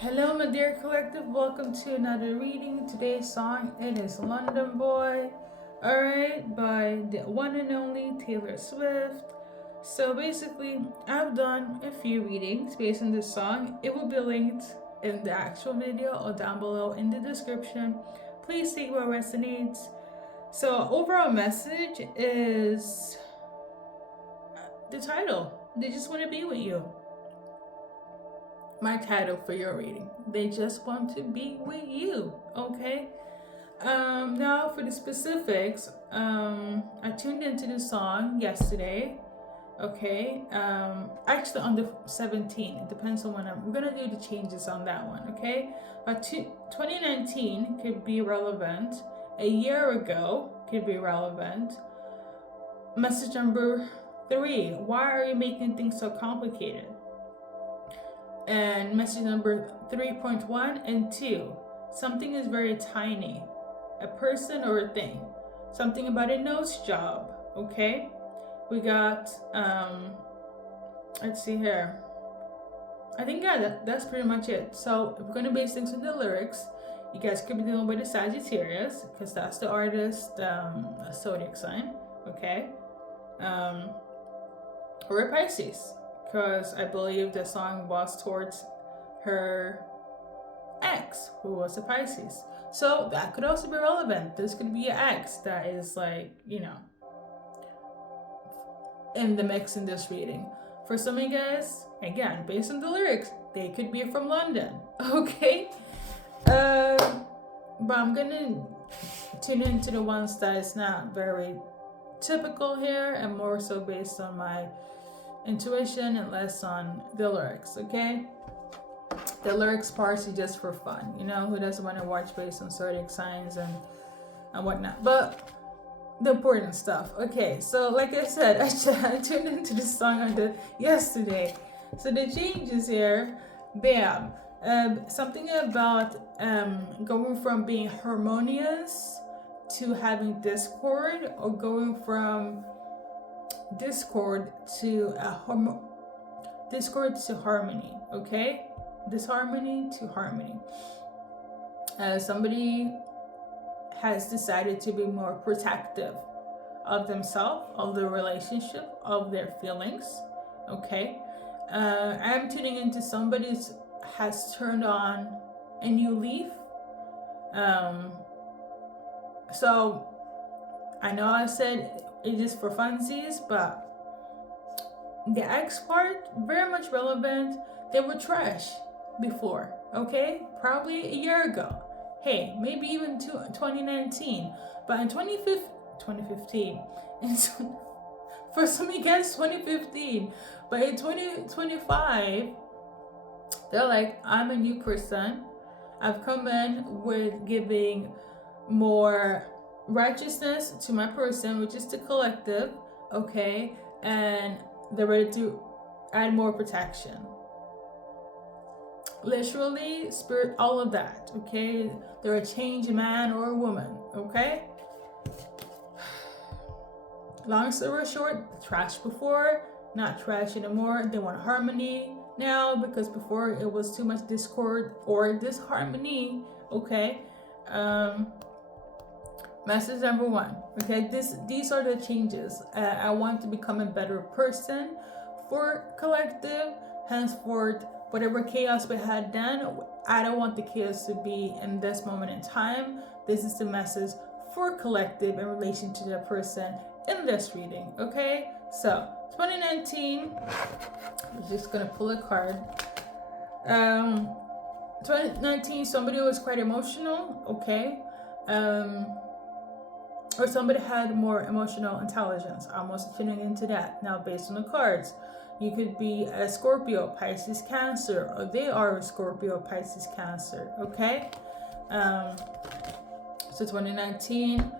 Hello, my dear collective. Welcome to another reading. Today's song it is "London Boy," alright, by the one and only Taylor Swift. So basically, I've done a few readings based on this song. It will be linked in the actual video or down below in the description. Please see what resonates. So overall message is the title. They just want to be with you. My title for your reading. They just want to be with you, okay? Now for the specifics, I tuned into the song yesterday, okay? Actually on the 17th, it depends on when we're gonna do the changes on that one, okay? But 2019 could be relevant, a year ago could be relevant. Message number 3, why are you making things so complicated? And message number 3.1 and 2. Something is very tiny. A person or a thing. Something about a nose job. Okay? We got, let's see here. I think, yeah, that's pretty much it. So, if we're going to base things on the lyrics, you guys could be dealing with the Sagittarius, because that's the artist, zodiac sign. Okay? Or a Pisces, because I believe the song was towards her ex, who was a Pisces. So that could also be relevant. This could be an ex that is like, in the mix in this reading. For some of you guys, again, based on the lyrics, they could be from London. Okay? But I'm gonna tune into the ones that is not very typical here and more so based on my intuition and less on the lyrics, okay? The lyrics parts are just for fun, who doesn't want to watch based on zodiac signs and whatnot, but the important stuff. Okay, so like I said, I tuned into this song yesterday, so the changes here, bam, something about going from being harmonious to having discord, or going from discord to harmony, okay? Disharmony to harmony. Somebody has decided to be more protective of themselves, of the relationship, of their feelings, okay? I'm tuning into somebody has turned on a new leaf. So I know I said it is for funsies, but the X part, very much relevant. They were trash before, okay? Probably a year ago. Hey, maybe even 2019. But in 2015, for some of you guys, 2015. But in 2025, they're like, I'm a new person. I've come in with giving more righteousness to my person, which is the collective, okay? And they're ready to add more protection. Literally, spirit, all of that, okay? They're a changed man or a woman, okay? Long story short, trash before, not trash anymore. They want harmony now, because before it was too much discord or disharmony, okay? Message number 1, okay? These are the changes. I want to become a better person for collective. Henceforth, whatever chaos we had then, I don't want the chaos to be in this moment in time. This is the message for collective in relation to the person in this reading, okay? So 2019, I'm just gonna pull a card. 2019, somebody was quite emotional, okay? Or somebody had more emotional intelligence. I'm also tuning into that now based on the cards. You could be a Scorpio, Pisces, Cancer, or they are a Scorpio, Pisces, Cancer, okay? So 2019,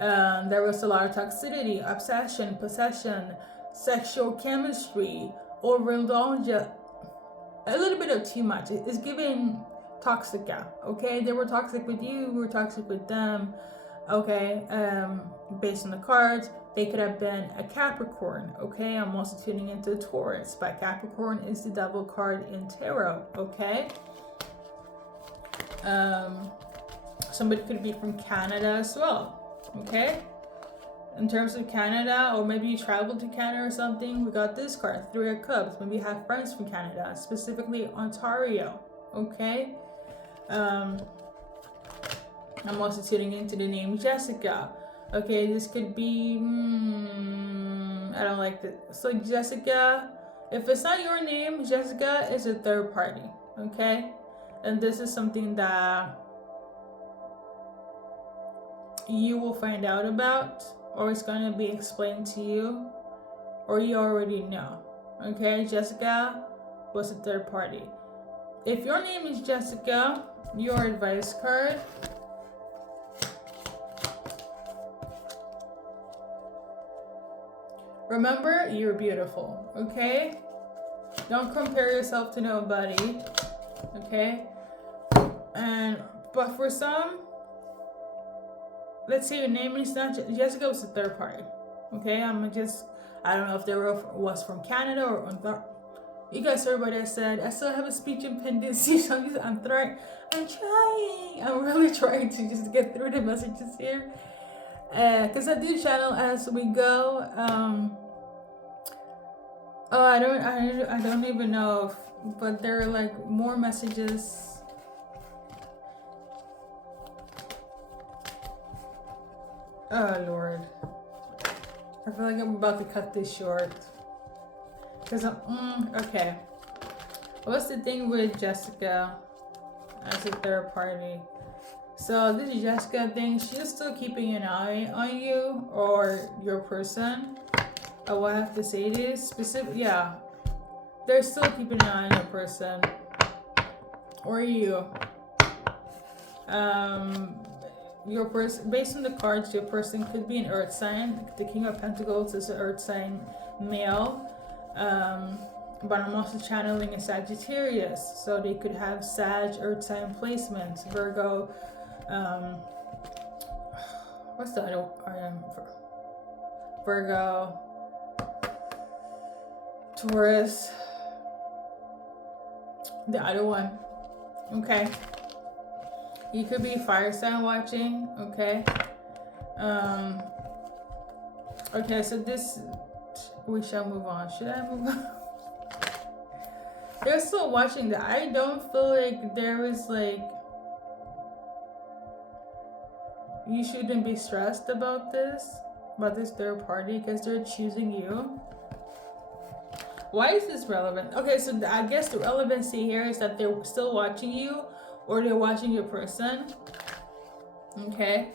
there was a lot of toxicity, obsession, possession, sexual chemistry, overindulgence, a little bit of too much. It's giving toxic out, okay? They were toxic with you, we were toxic with them, okay? Based on the cards, they could have been a Capricorn, okay? I'm also tuning into Taurus, but Capricorn is the devil card in tarot, okay? Somebody could be from Canada as well. Okay? In terms of Canada, or maybe you traveled to Canada or something, we got this card, Three of Cups. Maybe you have friends from Canada, specifically Ontario. Okay? I'm also tuning into the name Jessica. Okay, this could be, I don't like this. So Jessica, if it's not your name, Jessica is a third party. Okay? And this is something that you will find out about, or it's going to be explained to you, or you already know. Okay, Jessica was a third party. If your name is Jessica, your advice card. Remember, you're beautiful. Okay? Don't compare yourself to nobody. Okay? But for some, let's say your name is not Jessica was a third party. Okay, I don't know if they was from Canada or you guys heard what I said. I still have a speech impediment. So I'm trying. I'm really trying to just get through the messages here. Because I do channel as we go. I don't even know but there are like more messages. Oh Lord, I feel like I'm about to cut this short because okay. What's the thing with Jessica as a third party? So this Jessica thing, she's still keeping an eye on you or your person. I will have to say this yeah, they're still keeping an eye on your person or you. Your person, based on the cards, your person could be an earth sign. The King of Pentacles is an earth sign male, but I'm also channeling a Sagittarius, so they could have Sag earth sign placements. Virgo, what's the other Virgo, Taurus, the other one. Okay, you could be fire sign watching. Okay, okay, so this, we shall move on. Should I move on? They're still watching that. I don't feel like there is like, you shouldn't be stressed about this third party, because they're choosing you. Why is this relevant? Okay, so I guess the relevancy here is that they're still watching you, or they're watching your person. Okay.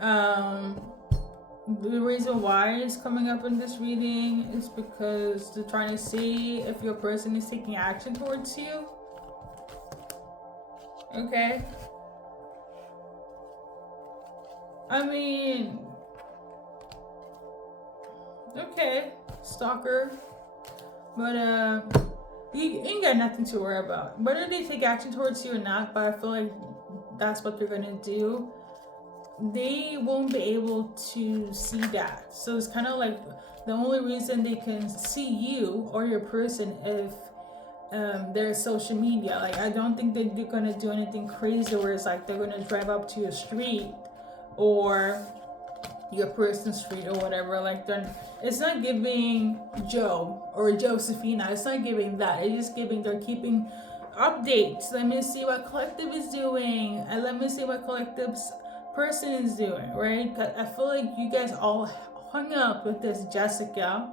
The reason why it's coming up in this reading is because they're trying to see if your person is taking action towards you. Okay. I mean, okay, stalker. But you ain't got nothing to worry about. Whether they take action towards you or not, but I feel like that's what they're gonna do. They won't be able to see that. So it's kind of like the only reason they can see you or your person if there's social media. Like, I don't think they're gonna do anything crazy where it's like they're gonna drive up to your street or your person's street or whatever. Like, it's not giving Joe or Josephina. It's not giving that. It's just giving, they're keeping updates. Let me see what collective is doing, and let me see what collective's person is doing, right? I feel like you guys all hung up with this Jessica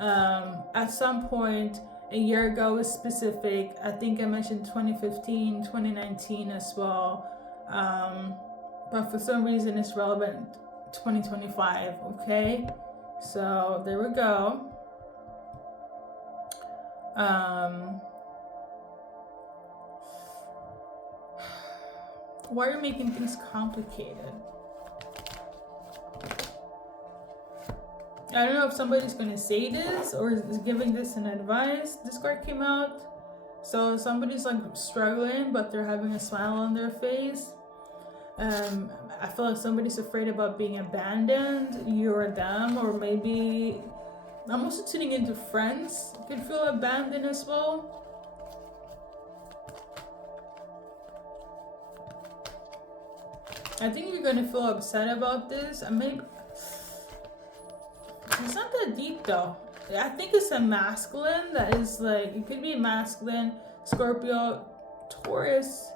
at some point a year ago. Is specific. I think I mentioned 2015, 2019 as well, but for some reason it's relevant 2025. Okay, so there we go. Why are you making things complicated? I don't know if somebody's gonna say this or is giving this an advice. This card came out, so somebody's like struggling, but they're having a smile on their face. I feel like somebody's afraid about being abandoned, you or them, or maybe I'm also tuning into friends could feel abandoned as well. I think you're gonna feel upset about this. Maybe it's not that deep though. I think it's a masculine that is like, it could be masculine, Scorpio, Taurus,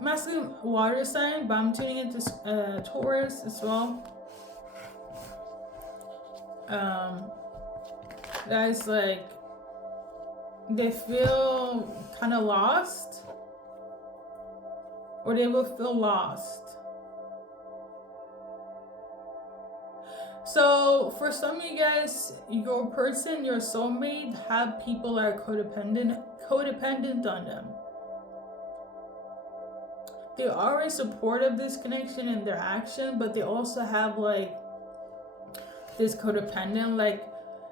masculine water sign, but I'm tuning into Taurus as well. That is like, they feel kind of lost, or they will feel lost. So for some of you guys, your person, your soulmate, have people that are codependent on them. They are in support of this connection in their action, but they also have like this codependent, like,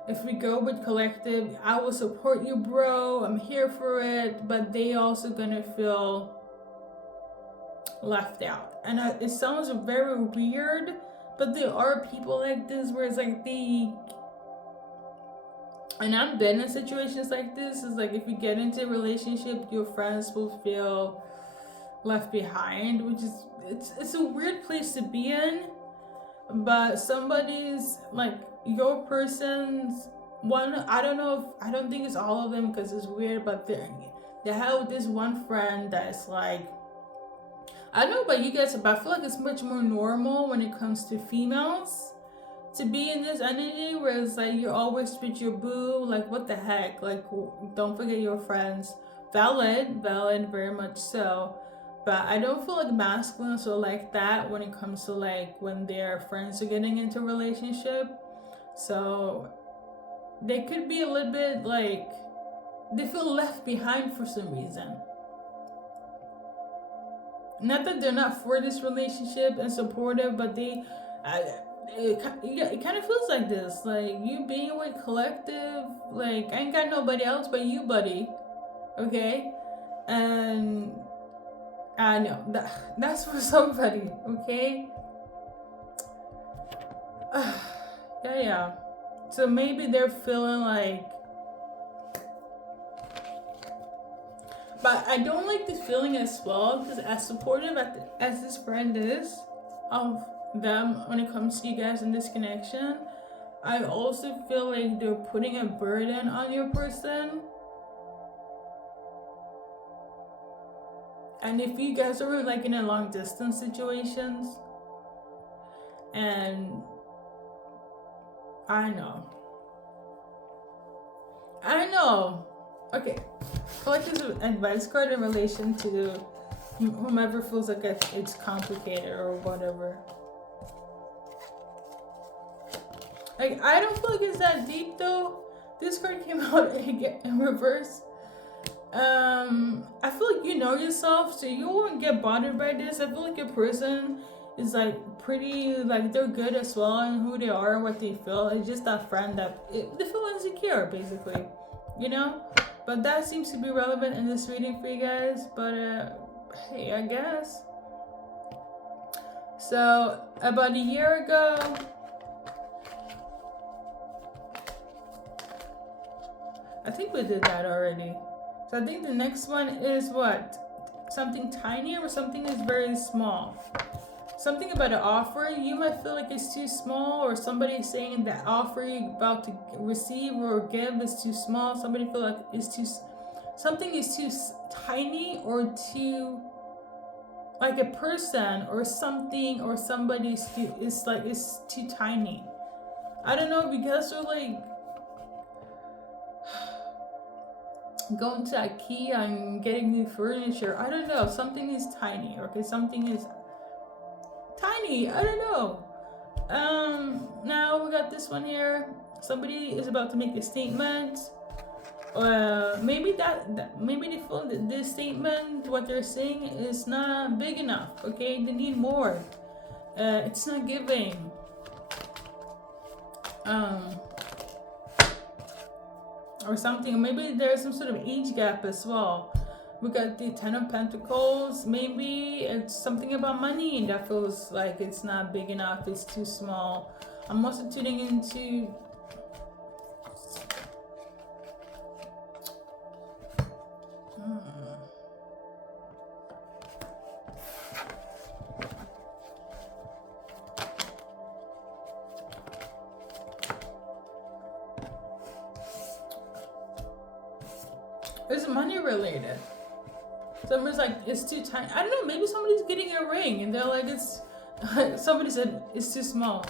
if we go with collective, I will support you, bro, I'm here for it, but they also gonna feel left out. And it sounds very weird, but there are people like this where it's like and I've been in situations like this, is like, if you get into a relationship, your friends will feel left behind, which is, it's a weird place to be in. But somebody's like, your person's one, I don't think it's all of them because it's weird, but they have this one friend that's like, I don't know about you guys, but I feel like it's much more normal when it comes to females to be in this energy where it's like, you're always with your boo, like, what the heck, like, don't forget your friends. Valid, very much so. But I don't feel like masculines are like that when it comes to like when their friends are getting into a relationship. So they could be a little bit like, they feel left behind for some reason. Not that they're not for this relationship and supportive, but it kind of feels like this. Like, you being with collective, like, I ain't got nobody else but you, buddy. Okay? And I know that's for somebody, okay? Yeah. So maybe they're feeling like, but I don't like this feeling as well, because as supportive as this friend is of them when it comes to you guys in this connection, I also feel like they're putting a burden on your person. And if you guys are like in a long distance situations, and I know. Okay, collective advice card in relation to whomever feels like it's complicated or whatever. Like, I don't feel like it's that deep though. This card came out in reverse. I feel like you know yourself, so you won't get bothered by this. I feel like your person is like pretty, like, they're good as well in who they are and what they feel. It's just that friend that they feel insecure, basically, you know. But that seems to be relevant in this reading for you guys. But hey, I guess. So about a year ago, I think we did that already. So I think the next one is what? Something tiny or something is very small. Something about an offer, you might feel like it's too small, or somebody saying that offer you're about to receive or give is too small. Somebody feel like something is too tiny, or too, like a person or something or somebody is too tiny. I don't know, because they're like going to IKEA and getting new furniture. I don't know, something is tiny. Okay, something is tiny. I don't know. Now we got this one here. Somebody is about to make a statement. Maybe maybe they feel that this statement, what they're saying, is not big enough. Okay, they need more. It's not giving. Or something. Maybe there's some sort of age gap as well. We got the Ten of Pentacles. Maybe it's something about money that feels like it's not big enough, it's too small. I'm also tuning into it's money related. Somebody's like, it's too tiny. I don't know, maybe somebody's getting a ring and they're like, it's, somebody said it's too small.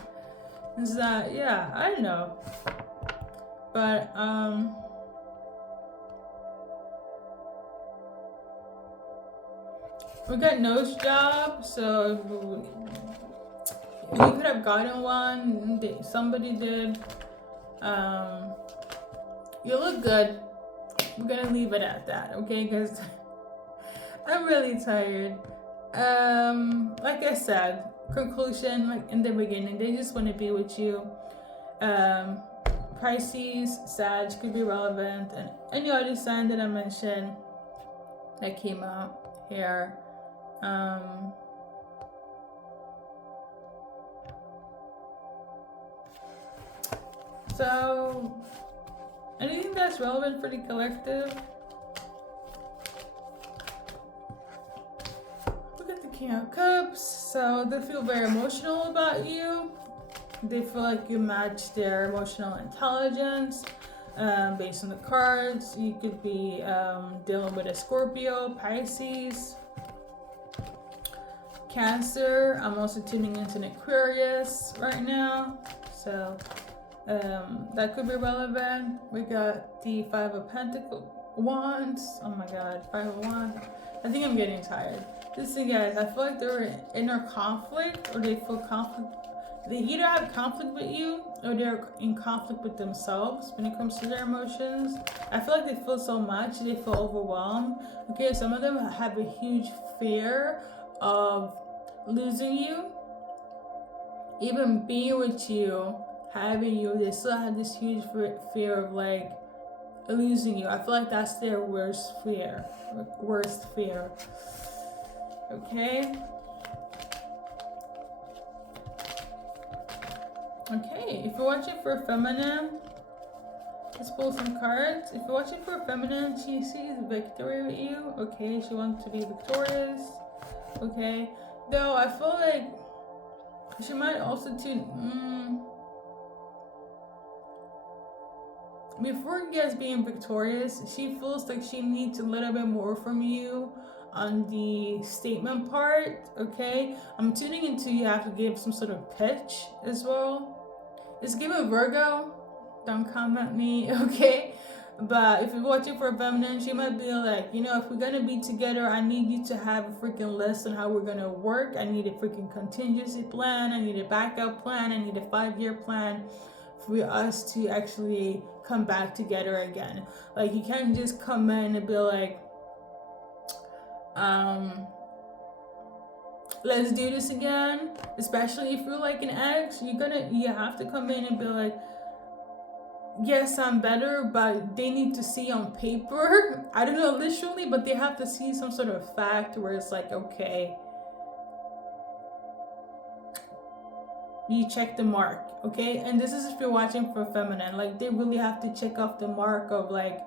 Is that, yeah, I don't know. But, we got nose job, so you could have gotten one. Somebody did. You look good. We're gonna leave it at that, okay? Because I'm really tired. Like I said, conclusion, like in the beginning, they just want to be with you. Pisces, Sag could be relevant, and any other sign that I mentioned that came out here. So anything that's relevant for the collective. Look at the King of Cups. So they feel very emotional about you. They feel like you match their emotional intelligence. Based on the cards, you could be dealing with a Scorpio, Pisces, Cancer. I'm also tuning into an Aquarius right now, so that could be relevant. We got the Five of Wands. Oh my God, Five of Wands. I think I'm getting tired. Listen, guys, I feel like they're in inner conflict, or they feel conflict. They either have conflict with you, or they're in conflict with themselves when it comes to their emotions. I feel like they feel so much, they feel overwhelmed. Okay, some of them have a huge fear of losing you. Even being with you, having you, they still have this huge fear of like losing you. I feel like that's their worst fear. Okay. Okay, if you're watching for a feminine, let's pull some cards. If you're watching for a feminine, she sees victory with you. Okay, she wants to be victorious. Okay, though I feel like she might also before you guys being victorious, she feels like she needs a little bit more from you on the statement part. Okay, I'm tuning into you have to give some sort of pitch as well. It's given Virgo. Don't come at me, okay? But if you're watching for a feminine, she might be like, you know, if we're gonna be together, I need you to have a freaking list on how we're gonna work. I need a freaking contingency plan. I need a backup plan. I need a 5-year plan for us to actually come back together again. Like, you can't just come in and be like, let's do this again. Especially if you're like an ex, you have to come in and be like, yes, I'm better, but they need to see on paper. I don't know literally, but they have to see some sort of fact where it's like, okay, you check the mark, okay? And this is if you're watching for feminine, like they really have to check off the mark of like,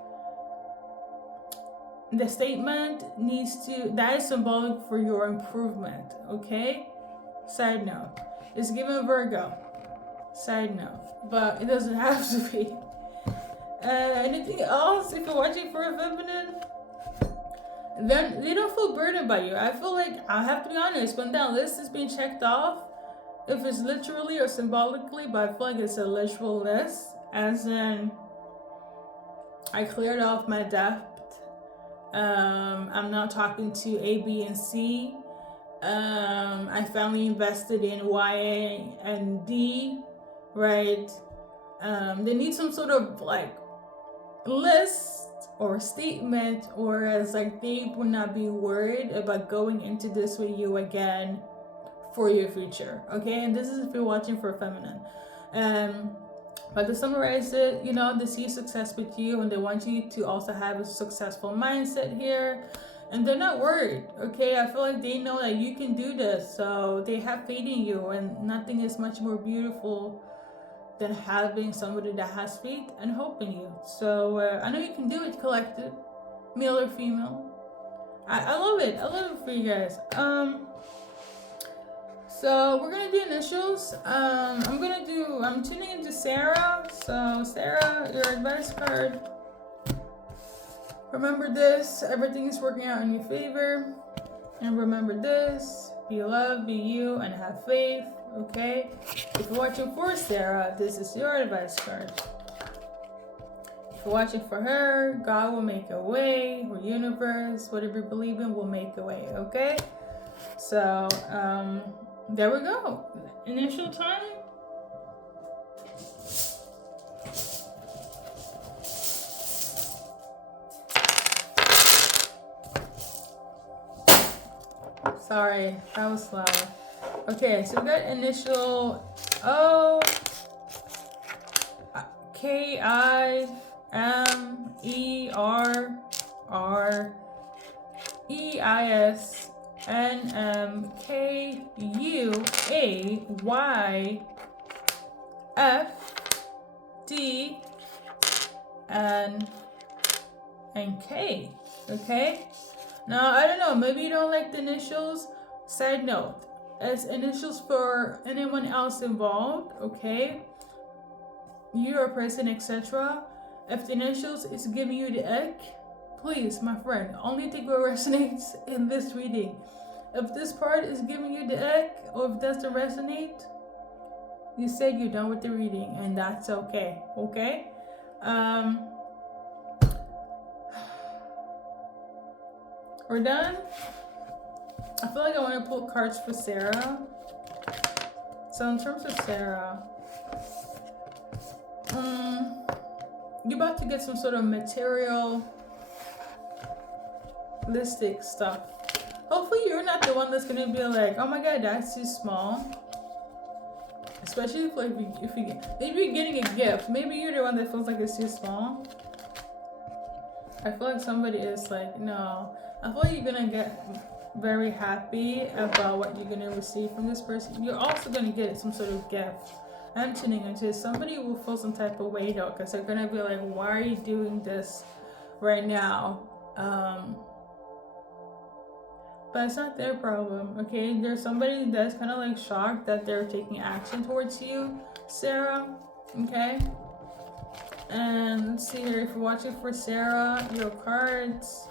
the statement needs to, that is symbolic for your improvement, okay? Side note, it's given Virgo. Side note, but it doesn't have to be. Anything else? If you're watching for a feminine, then they don't feel burdened by you. I feel like, I have to be honest, when that list is being checked off, if it's literally or symbolically, but I feel like it's a literal list, as in, I cleared off my debt. I'm not talking to A, B, and C. I finally invested in Y, A, and D, right? They need some sort of like list or statement, or as like they would not be worried about going into this with you again for your future, okay? And this is if you're watching for a feminine. But to summarize it, you know, they see success with you and they want you to also have a successful mindset here. And they're not worried, okay? I feel like they know that you can do this. So they have faith in you, and nothing is much more beautiful than having somebody that has faith and hope in you. So I know you can do it, collective, male or female. I love it. I love it for you guys. So we're gonna do initials. I'm tuning into Sarah. So Sarah, your advice card. Remember this, everything is working out in your favor. And remember this, be love, be you, and have faith, okay? If you're watching for Sarah, this is your advice card. If you're watching for her, God will make a way, or universe, whatever you believe in will make a way, okay? So, there we go. Initial time. Sorry, that was slow. Okay, so we got initial O, K, I, M, E, R, R, E, I, S, N, M, K, U, A, Y, F, D, and K. Okay? Now, I don't know, maybe you don't like the initials. Side note, as initials for anyone else involved, okay? You're a person, etc. If the initials is giving you the ick, please, my friend, only take what resonates in this reading. If this part is giving you the ick, or if it doesn't resonate, you said you're done with the reading, and that's okay, okay? We're done. I feel like I want to pull cards for Sarah. So in terms of Sarah, you're about to get some sort of materialistic stuff. Hopefully you're not the one that's going to be like, oh my god, that's too small. Especially if you get, maybe you're getting a gift. Maybe you're the one that feels like it's too small. I feel like somebody is like, no. I feel like you're going to get very happy about what you're going to receive from this person. You're also going to get some sort of gift. I'm tuning into it. Somebody will feel some type of way though, because they're going to be like, why are you doing this right now? But it's not their problem, okay? There's somebody that's kind of like shocked that they're taking action towards you, Sarah, okay? And let's see here, if you're watching for Sarah, your cards.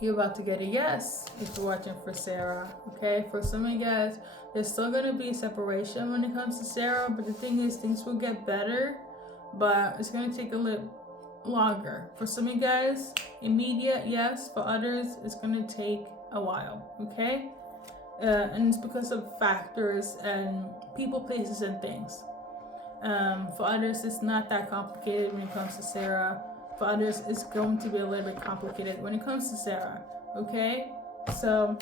You're about to get a yes if you're watching for Sarah, okay? For some of you guys, there's still going to be a separation when it comes to Sarah, but the thing is, things will get better, but it's going to take a little longer. For some of you guys, immediate yes. For others, it's going to take a while, okay? And it's because of factors and people, places, and things. For others, it's not that complicated when it comes to Sarah. For others, it's going to be a little bit complicated when it comes to Sarah, okay? So,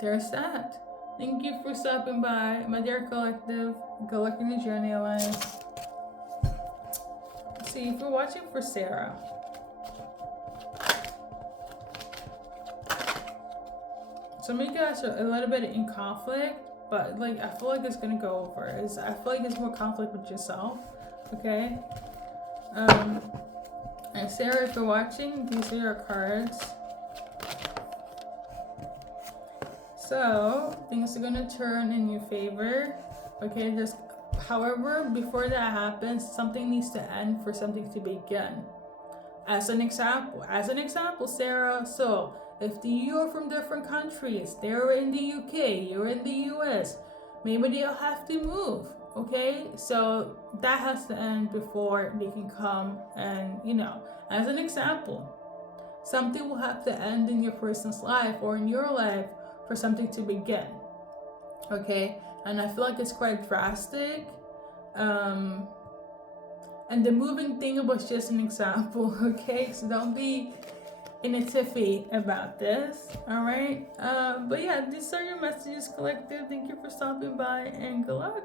there's that. Thank you for stopping by, my dear collective. Good luck in the journey, Alliance. Let's see, if you're watching for Sarah, some of you guys are a little bit in conflict, but like I feel like it's gonna go over. I feel like it's more conflict with yourself, okay? And Sarah, if you're watching, these are your cards. So things are gonna turn in your favor, okay? However, before that happens, something needs to end for something to begin. As an example, Sarah. So if you are from different countries, they're in the UK, you're in the US, maybe they'll have to move. Okay, so that has to end before they can come, and as an example, something will have to end in your person's life or in your life for something to begin. Okay, and I feel like it's quite drastic. And the moving thing was just an example, okay? So don't be in a tiffy about this, all right? But yeah, these are your messages, collective. Thank you for stopping by, and good luck.